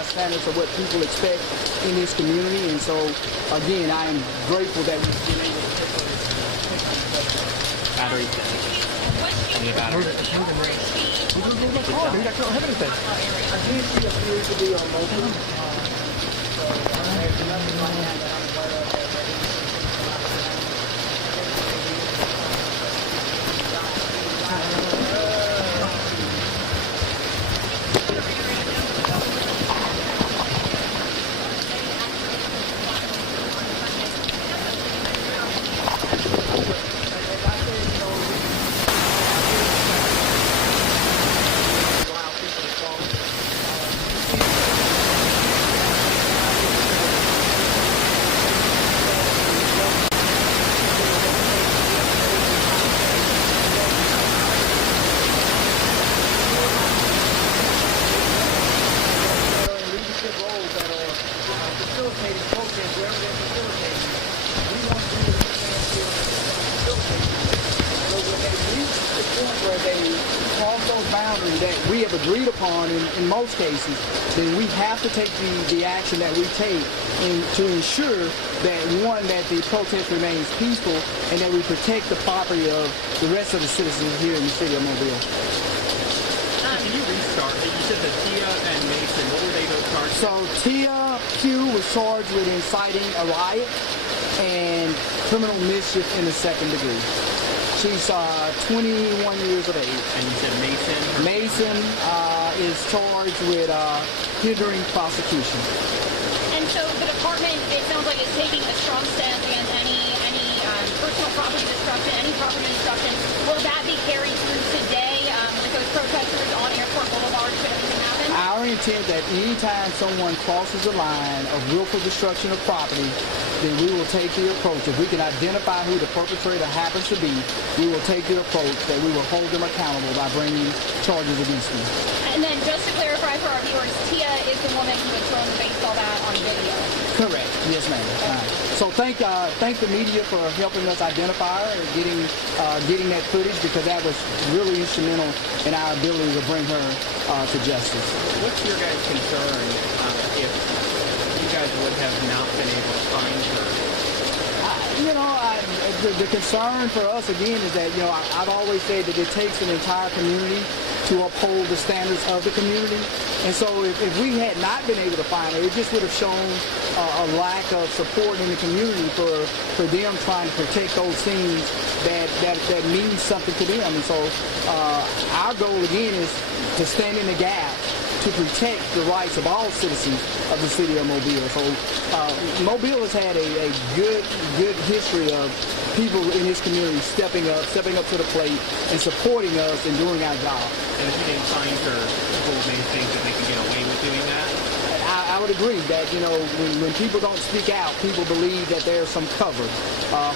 high standards of what people expect in this community. And so, again, I am grateful that we've been able to take those batteries. Any batteries? Again, she appears to be on mobile. There's nothing right now that I'm aware of. That we have agreed upon in most cases, then we have to take the action that we take to ensure that, one, that the protest remains peaceful and that we protect the property of the rest of the citizens here in the city of Mobile. Can you restart? You said that Tia and Mason, what were they both charged? So Tia Q was charged with inciting a riot and criminal mischief in the second degree. She's 21 years of age. And you said Mason? Mason is charged with hindering prosecution. And so the department, it sounds like, is taking a strong stance against any personal property destruction, any property destruction. Will that be carried through today with those protesters on Airport Boulevard should anything happen? Our intent that anytime someone crosses the line of willful destruction of property, then we will take the approach. If we can identify who the perpetrator happens to be, we will take the approach that we will hold them accountable by bringing charges against them. And then just to clarify for our viewers, Tia is the woman who was thrown the baseball bat on video. Correct. Yes, ma'am. So thank the media for helping us identify her and getting that footage, because that was really instrumental in our ability to bring her to justice. What's your guys' concern if you guys would have not been able to find her? The concern for us, again, is that, I've always said that it takes an entire community to uphold the standards of the community. And so if we had not been able to find her, it just would have shown a lack of support in the community for them trying to protect those things that mean something to them. And so our goal, again, is to stand in the gap to protect the rights of all citizens of the city of Mobile. So Mobile has had a good history of people in this community stepping up to the plate and supporting us and doing our job. And if you didn't find her, people may think that they can get away with doing that? I would agree that, when people don't speak out, people believe that there's some cover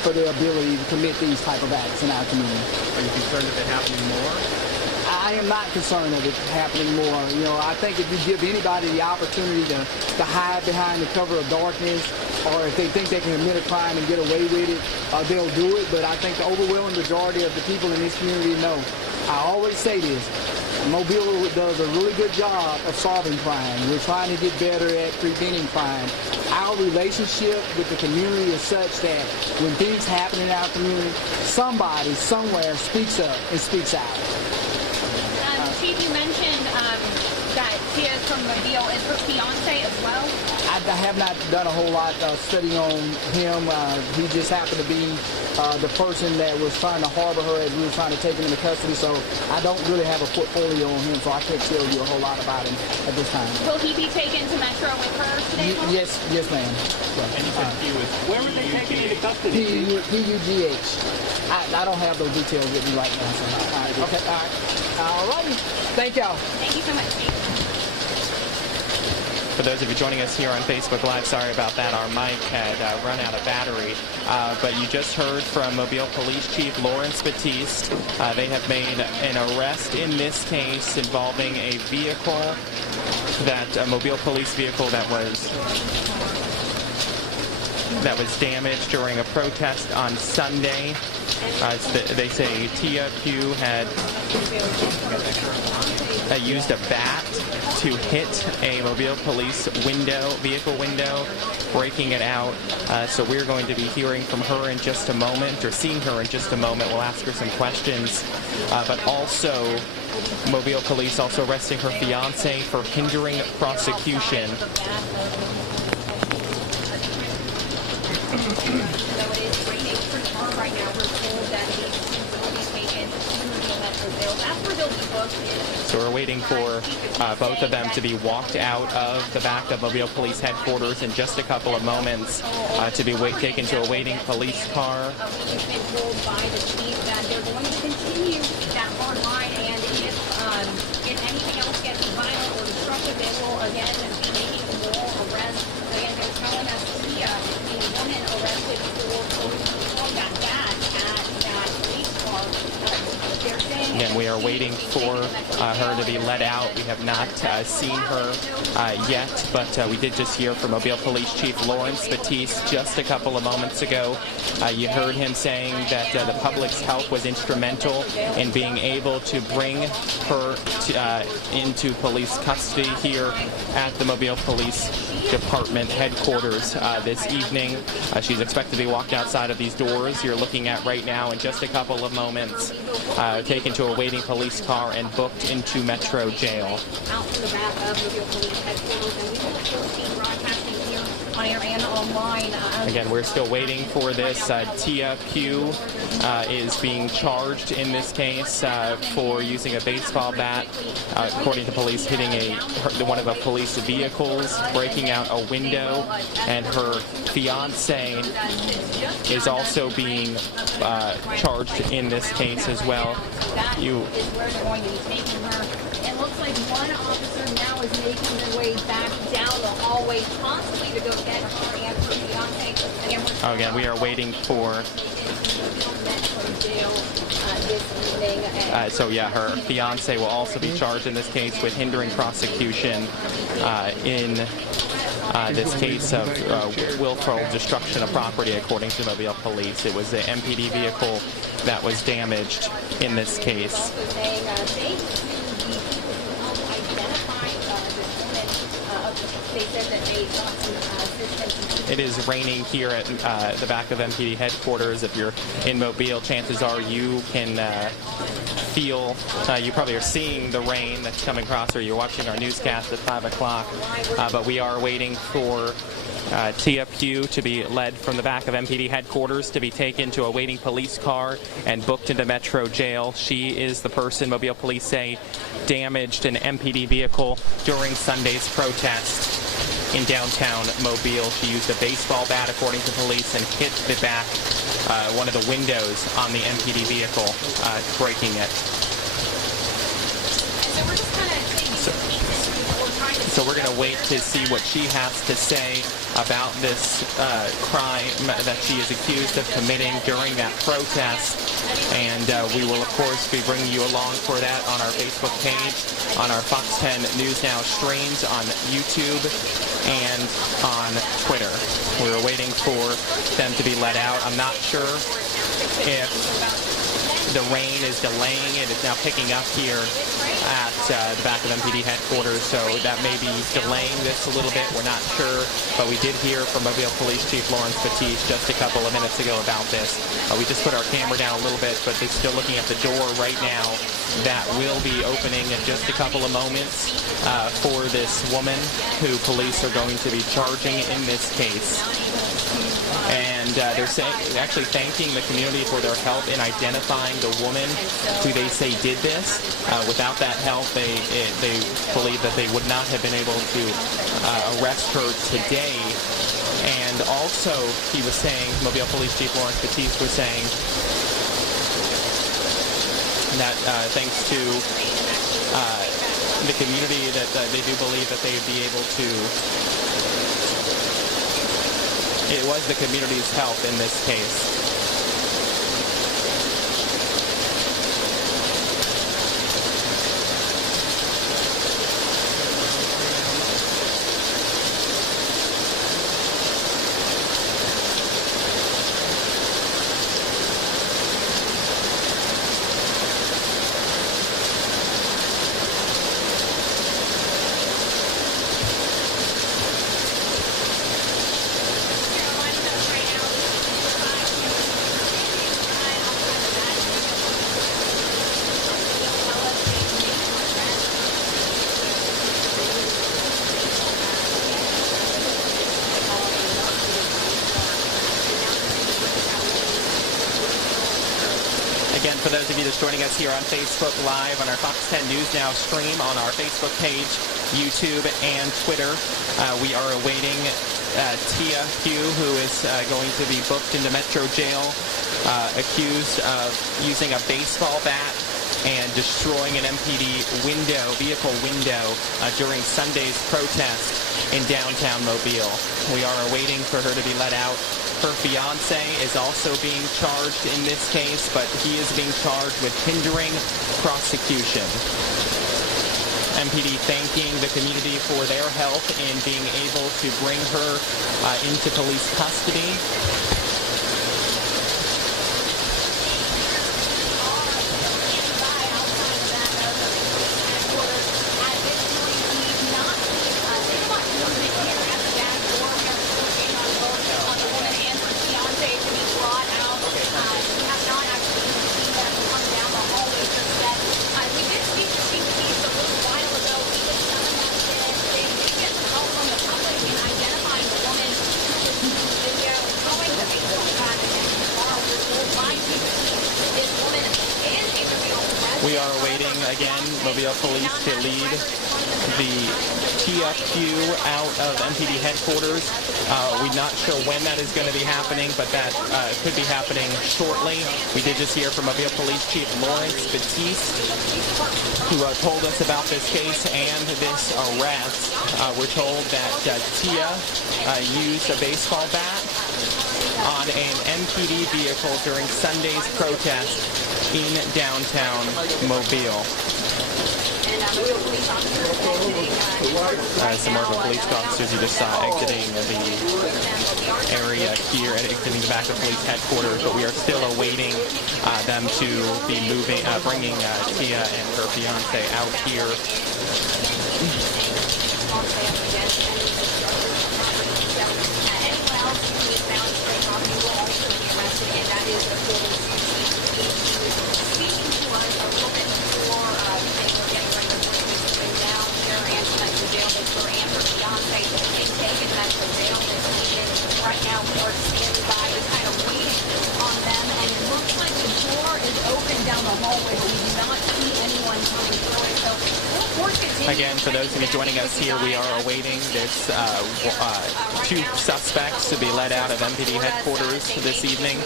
for their ability to commit these type of acts in our community. Are you concerned of it happening more? I am not concerned of it happening more. I think if you give anybody the opportunity to hide behind the cover of darkness, or if they think they can commit a crime and get away with it, they'll do it. But I think the overwhelming majority of the people in this community know. I always say this. Mobile does a really good job of solving crime. We're trying to get better at preventing crime. Our relationship with the community is such that when things happen in our community, somebody somewhere speaks up and speaks out. Chief, you mentioned that Tia is from Mobile. Is her fiance as well? I have not done a whole lot of studying on him. He just happened to be the person that was trying to harbor her as we were trying to take him into custody. So I don't really have a portfolio on him, so I can't tell you a whole lot about him at this time. Will he be taken to Metro with her today? Yes, ma'am. And you said he was... Where were they taken into custody? PUGH. I don't have those details with me right now. So, all right. Okay. All righty. Thank y'all. Thank you so much, Steve. For those of you joining us here on Facebook Live, sorry about that. Our mic had run out of battery. But you just heard from Mobile Police Chief Lawrence Batiste. They have made an arrest in this case involving a vehicle, a Mobile police vehicle that was damaged during a protest on Sunday. They say Tia Pugh had used a bat to hit a Mobile Police vehicle window, breaking it out. So we're going to be hearing from her in just a moment, or seeing her in just a moment. We'll ask her some questions. But also, Mobile Police also arresting her fiance for hindering prosecution. So we're waiting for both of them to be walked out of the back of Mobile Police headquarters in just a couple of moments, to be taken to a waiting police car. We've been told by the chief that they're going to continue that hard line, and if anything else gets violent or destructive, they will again be making more arrests. Again, they're telling us Tia, the woman arrested for throwing that bat at that police car. They're saying Again, we are waiting for her to be let out. We have not seen her yet, but we did just hear from Mobile Police Chief Lawrence Batiste just a couple of moments ago. You heard him saying that the public's help was instrumental in being able to bring her into police custody here at the Mobile Police Department headquarters this evening. She's expected to be walked outside of these doors you're looking at right now in just a couple of moments, taken to a waiting police car and booked into Metro Jail. Out from the back of Mobile Police headquarters, and we will still see broadcasting here on air and online. Again, we're still waiting for this. Tia Pugh is being charged in this case for using a baseball bat, according to police, hitting one of the police vehicles, breaking out a window, and her fiance is also being charged in this case as well. That is where they're going to be taking her. It looks like one officer now is making their way back down the hallway, possibly to go get her and her fiance. Again, we are waiting for. So yeah, her fiance will also be charged in this case with hindering prosecution in this case of willful destruction of property, according to Mobile Police. It was the MPD vehicle that was damaged in this case. It is raining here at the back of MPD headquarters. If you're in Mobile, chances are you can feel, you probably are seeing the rain that's coming across, or you're watching our newscast at 5 o'clock. But we are waiting for Tia Pugh to be led from the back of MPD headquarters to be taken to a waiting police car and booked into Metro Jail. She is the person, Mobile Police say, damaged an MPD vehicle during Sunday's protest in downtown Mobile. She used a baseball bat, according to police, and hit the back, one of the windows on the MPD vehicle, breaking it. So we're going to wait to see what she has to say about this crime that she is accused of committing during that protest. And we will, of course, be bringing you along for that on our Facebook page, on our Fox 10 News Now streams, on YouTube, and on Twitter. We're waiting for them to be let out. I'm not sure if the rain is delaying it. It's now picking up here at the back of MPD headquarters, so that may be delaying this a little bit. We're not sure, but we did hear from Mobile Police Chief Lawrence Batiste just a couple of minutes ago about this. We just put our camera down a little bit, but they're still looking at the door right now. That will be opening in just a couple of moments for this woman who police are going to be charging in this case. And they're actually thanking the community for their help in identifying the woman who they say did this. Without that help, they believe that they would not have been able to arrest her today. And also, he was saying, Mobile Police Chief Lawrence Batiste was saying that thanks to the community, that they do believe that they would be able to. It was the community's help in this case. those of you just joining us here on Facebook Live on our Fox 10 News Now stream on our Facebook page, YouTube, and Twitter. We are awaiting Tia Pugh, who is going to be booked into Metro Jail, accused of using a baseball bat and destroying an MPD vehicle window during Sunday's protest in downtown Mobile. We are awaiting for her to be let out. Her fiance is also being charged in this case, but he is being charged with hindering prosecution. MPD thanking the community for their help in being able to bring her into police custody. We are awaiting, again, Mobile Police to lead the TFU out of MPD headquarters. We're not sure when that is going to be happening, but that could be happening shortly. We did just hear from Mobile Police Chief Lawrence Batiste, who told us about this case and this arrest. We're told that Tia used a baseball bat on an MPD vehicle during Sunday's protest in downtown Mobile. Some more police officers you just saw exiting the area here, exiting the back of police headquarters, but we are still awaiting them to be bringing Tia and her fiance out here. Right now, we're standing by, just kind of waiting on them, and it looks like the door is open down the hallway, but we do not see anyone coming through it. So we'll continue. Again, for those of you joining us here, we are awaiting this two suspects to be let out of MPD headquarters this evening.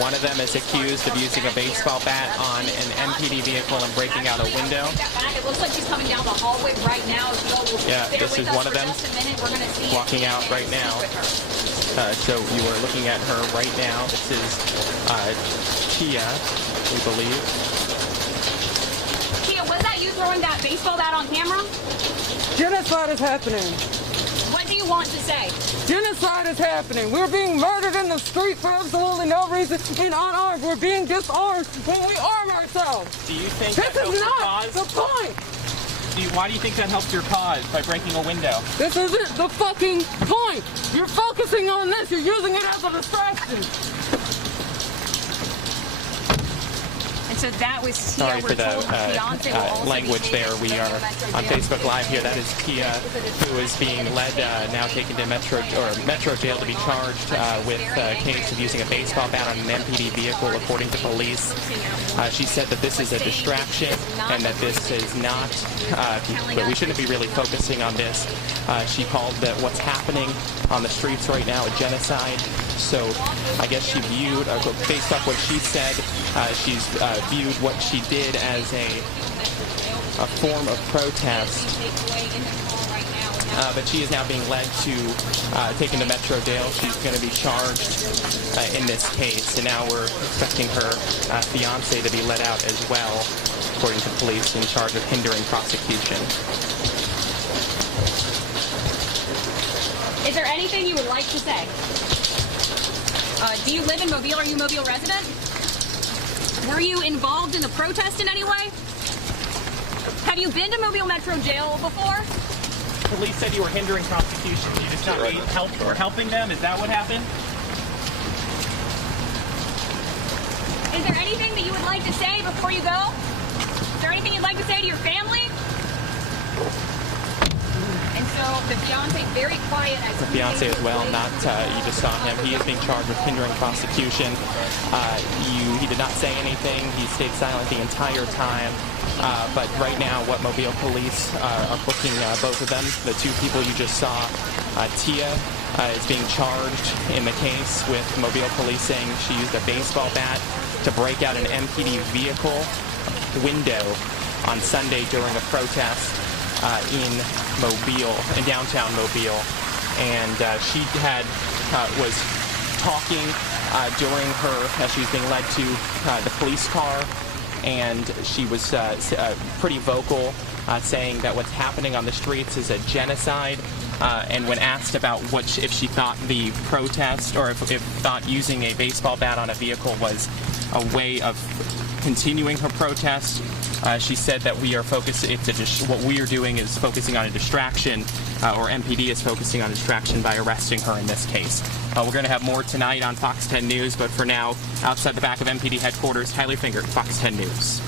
One of them is accused of using a baseball bat on an MPD vehicle and breaking out a window. It looks like she's coming down the hallway right now as well. Yeah, this is one of them walking out right now. So you are looking at her right now. This is Tia, we believe. Tia, was that you throwing that baseball bat on camera? Genocide is happening. What do you want to say? Genocide is happening. We're being murdered in the street for absolutely no reason and unarmed. We're being disarmed when we arm ourselves. Do you think this that is not cause? the point? Why do you think that helps your cause by breaking a window? This isn't the fucking point. You're focusing on this. You're using it as a distraction. And so that was Tia. Sorry for the language there. We are on Facebook Live here. That is Tia, who is being led, now taken to Metro Jail to be charged with a case of using a baseball bat on an MPD vehicle, according to police. She said that this is a distraction and that this is not, but we shouldn't be really focusing on this. She called what's happening on the streets right now a genocide. So I guess she viewed, based off what she said, she's viewed what she did as a form of protest. But she is now being led to taken to Metro Jail. She's going to be charged in this case, and now we're expecting her fiance to be let out as well, according to police, in charge of hindering prosecution. Is there anything you would like to say? Do you live in Mobile? Are you a Mobile resident? Were you involved in the protest in any way? Have you been to Mobile Metro Jail before? Police said you were hindering prosecution. You just not were helping them? Is that what happened? Is there anything that you would like to say before you go? Is there anything you'd like to say to your family? And so the fiance very quiet as The fiance as well, not you just saw him. He is being charged with hindering prosecution. He did not say anything. He stayed silent the entire time. But right now, what Mobile police are booking both of them, the two people you just saw. Tia is being charged in the case with Mobile police saying she used a baseball bat to break out an MPD vehicle window on Sunday during a protest in downtown Mobile, and she was talking during as she was being led to the police car, and she was pretty vocal, saying that what's happening on the streets is a genocide. And when asked about if she thought the protest, or if thought using a baseball bat on a vehicle was a way of continuing her protest, she said that we are what we are doing is focusing on a distraction, or MPD is focusing on a distraction by arresting her in this case. We're going to have more tonight on Fox 10 News, but for now, outside the back of MPD headquarters, Tyler Finger, Fox 10 News.